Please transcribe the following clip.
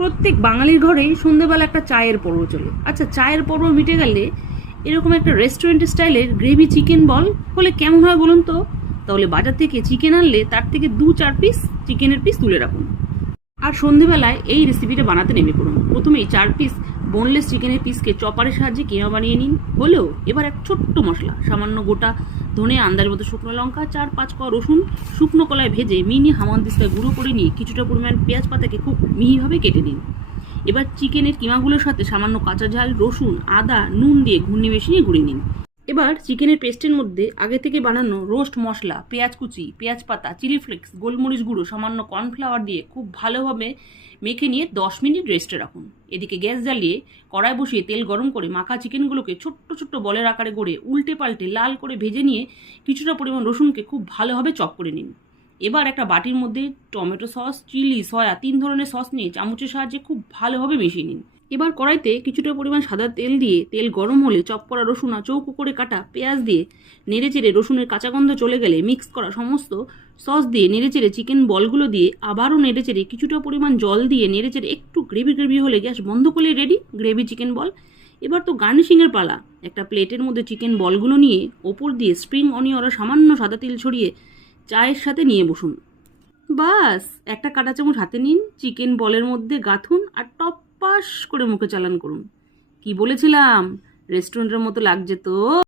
প্রত্যেক বাঙালির ঘরেই সন্ধ্যেবেলা একটা চায়ের পর্ব চলে। আচ্ছা, চায়ের পর্ব মিটে গেলে এরকম একটা রেস্টুরেন্ট স্টাইলের গ্রেভি চিকেন বল হলে কেমন হয় বলুন তো? তাহলে বাজার থেকে চিকেন আনলে তার থেকে 2-4 পিস চিকেনের পিস তুলে রাখুন, আর সন্ধ্যেবেলায় এই রেসিপিটা বানাতে নেমে পড়ুন। প্রথমেই 4 পিস বোনলেস চিকেনের পিসকে চপারের সাহায্যে কিমা বানিয়ে নিন। হলেও এবার এক ছোট্ট মশলা, সামান্য গোটা ধনে, আন্দাজ মতো শুকনো লঙ্কা, 4-5 কোয়া রসুন শুকনো কলায় ভেজে মিনি হামানদিস্তায় গুঁড়ো করে নিয়ে কিছুটা পরিমাণ পেঁয়াজ পাতাকে খুব মিহিভাবে কেটে নিন। এবার চিকেনের কিমাগুলোর সাথে সামান্য কাঁচা ঝাল, রসুন, আদা, নুন দিয়ে ঘূর্ণি মিশিয়ে গুঁড়িয়ে নিন। এবার চিকেনের পেস্টের মধ্যে আগে থেকে বানানো রোস্ট মশলা, পেঁয়াজ কুচি, পেঁয়াজ পাতা, চিলি ফ্লেক্স, গোলমরিচ গুঁড়ো, সামান্য কর্নফ্লাওয়ার দিয়ে খুব ভালোভাবে মেখে নিয়ে 10 মিনিট রেস্টে রাখুন। এদিকে গ্যাস জ্বালিয়ে কড়াই বসিয়ে তেল গরম করে মাখা চিকেনগুলোকে ছোট্ট ছোট্ট বলের আকারে গড়ে উল্টে পাল্টে লাল করে ভেজে নিয়ে কিছুটা পরিমাণ রসুনকে খুব ভালোভাবে চপ করে নিন। এবার একটা বাটির মধ্যে টমেটো সস, চিলি, সয়া 3 ধরনের সস নিয়ে চামচের সাহায্যে খুব ভালোভাবে মিশিয়ে নিন। এবার কড়াইতে কিছুটা পরিমাণ সাদা তেল দিয়ে তেল গরম হলে চপ করা রসুন আর চৌকো করে কাটা পেঁয়াজ দিয়ে নেড়েচেড়ে রসুনের কাঁচা গন্ধ চলে গেলে মিক্স করা সমস্ত সস দিয়ে নেড়েচেড়ে চিকেন বলগুলো দিয়ে আবারও নেড়েচেড়ে কিছুটা পরিমাণ জল দিয়ে নেড়েচেড়ে একটু গ্রেভি হলে গ্যাস বন্ধ করলে রেডি গ্রেভি চিকেন বল। এবার তো গার্নিশিংয়ের পালা। একটা প্লেটের মধ্যে চিকেন বলগুলো নিয়ে ওপর দিয়ে স্প্রিং অনিয়ন আর সামান্য সাদা তেল ছড়িয়ে চায়ের সাথে নিয়ে বসুন। বাস, একটা কাঁটা চামচ হাতে নিন, চিকেন বলের মধ্যে গাঁথুন আর টপ পাস করে মুখে চালান করুন। কি বলেছিলাম? রেস্টুরেন্টের মতো লাগছে তো?